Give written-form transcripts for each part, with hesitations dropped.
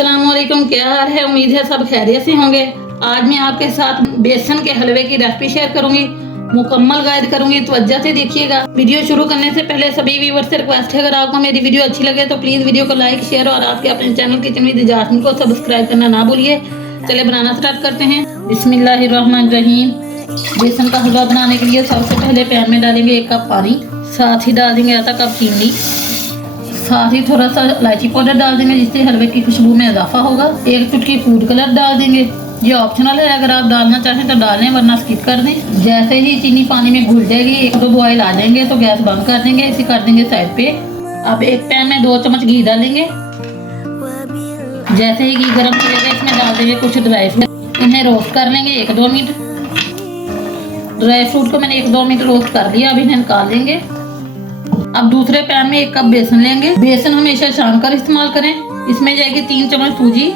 अस्सलाम वालेकुम, क्या हाल है। उम्मीद है सब खैरियत से होंगे। आज मैं आपके साथ बेसन के हलवे की रेसिपी शेयर करूंगी। मुकम्मल गाइड करूंगी, तो वजह से देखिएगा। वीडियो शुरू करने से पहले सभी व्यूअर्स से रिक्वेस्ट है, अगर आपको मेरी वीडियो अच्छी लगे तो प्लीज वीडियो को लाइक शेयर और आपके अपने चैनल किचन विद जास्मिन को सब्सक्राइब करना ना भूलिए। चले बनाना स्टार्ट करते हैं। बिस्मिल्लाहिर्रहमानिर्रहीम। बेसन का हलवा बनाने के लिए सबसे पहले पैन में डालेंगे 1 कप पानी, साथ ही डाल देंगे आधा कप चीनी, साथ ही थोड़ा सा इलायची पाउडर डाल देंगे जिससे हलवे की खुशबू में इजाफा होगा। 1 चुटकी फूड कलर डाल देंगे, ये ऑप्शनल है, अगर आप डालना चाहें तो डाल लें वरना स्किप कर दें। जैसे ही चीनी पानी में घुल जाएगी, 1-2 बॉयल आ जाएंगे तो गैस बंद कर देंगे, इसे कर देंगे साइड पे। अब एक पैन में 2 चम्मच घी डालेंगे। जैसे ही घी गर्म करेगा इसमें डाल देंगे कुछ ड्राई फ्रूट, इन्हें रोस्ट कर लेंगे 1-2 मिनट। ड्राई फ्रूट को मैंने 1-2 मिनट रोस्ट कर लिया, अब इन्हें निकाल लेंगे। अब दूसरे पैन में 1 कप बेसन लेंगे। बेसन हमेशा छान कर इस्तेमाल करें। इसमें जाएगी 3 चम्मच सूजी,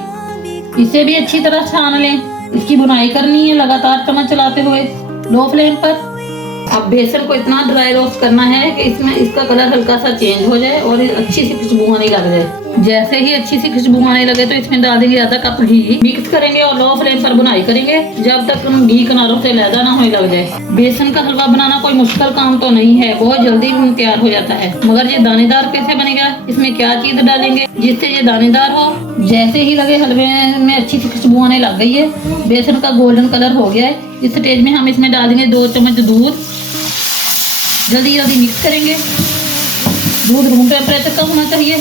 इसे भी अच्छी तरह छान लें। इसकी बुनाई करनी है लगातार चम्मच चलाते हुए लो फ्लेम पर। अब बेसन को इतना ड्राई रोस्ट करना है कि इसमें इसका कलर हल्का सा चेंज हो जाए और अच्छी सी खुशबू आने लग जाए। जैसे ही अच्छी सी खुशबू आने लगे तो इसमें डाल देंगे आधा कप घी, मिक्स करेंगे और लो फ्लेम पर बुनाई करेंगे जब तक घी किनारों से लहदा ना होने लग जाए। बेसन का हलवा बनाना कोई मुश्किल काम तो नहीं है, बहुत जल्दी तैयार हो जाता है। मगर ये दानेदार कैसे बनेगा, इसमें क्या चीज डालेंगे जिससे ये दानेदार हो। जैसे ही लगे हलवे में अच्छी सी खुशबू आने लग गई है, बेसन का गोल्डन कलर हो गया है, इस स्टेज में हम इसमें डाल देंगे 2 चम्मच दूध। जल्दी जल्दी मिक्स करेंगे। दूध रूम टेम्परेचर का होना चाहिए।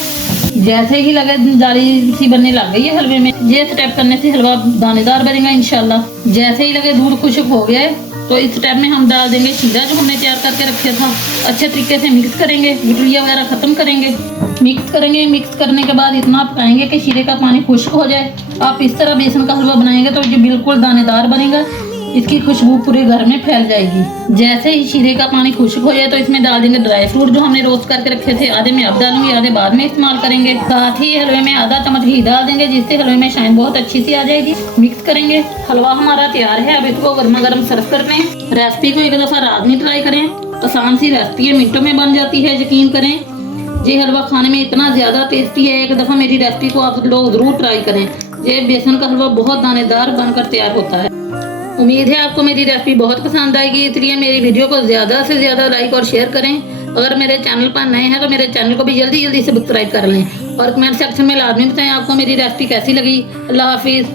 जैसे ही लगे जाली सी बनने लग गई है हलवे में, ये स्टेप करने से हलवा दानेदार बनेगा इंशाल्लाह। जैसे ही लगे दूध खुश्क हो गया है तो इस स्टेप में हम डाल देंगे शीरा जो हमने तैयार करके रखा था। अच्छे तरीके से मिक्स करेंगे, गिटलियाँ वगैरह खत्म करेंगे। मिक्स करेंगे, मिक्स करने के बाद इतना पकाएंगे कि शीरे का पानी खुश्क हो जाए। आप इस तरह बेसन का हलवा बनाएंगे तो ये बिल्कुल दानेदार बनेगा, इसकी खुशबू पूरे घर में फैल जाएगी। जैसे ही शीरे का पानी खुश्क हो जाए तो इसमें डाल देंगे ड्राई फ्रूट जो हमने रोस्ट करके रखे थे। आधे मैं अब डालूंगी, आधे बाद में इस्तेमाल करेंगे। साथ ही हलवे में आधा चम्मच घी डाल देंगे जिससे हलवे में शाइन बहुत अच्छी सी आ जाएगी। मिक्स करेंगे। हलवा हमारा तैयार है, अब इसको गर्मा गर्म सर्व करते हैं। रेसिपी को एक दफ़ा रात में ट्राई करें, आसान सी रेसिपी है, मिनटों में बन जाती है, यकीन करें। ये हलवा खाने में इतना ज़्यादा टेस्टी है, एक दफ़ा मेरी रेसिपी को आप लोग ज़रूर ट्राई करें। ये बेसन का हलवा बहुत दानेदार बनकर तैयार होता है। उम्मीद है आपको मेरी रेसिपी बहुत पसंद आएगी, इसलिए मेरी वीडियो को ज़्यादा से ज़्यादा लाइक और शेयर करें। अगर मेरे चैनल पर नए हैं तो मेरे चैनल को भी जल्दी जल्दी सब्सक्राइब कर लें और कमेंट सेक्शन में लाजमी बताएं आपको मेरी रेसिपी कैसी लगी। अल्लाह हाफिज़।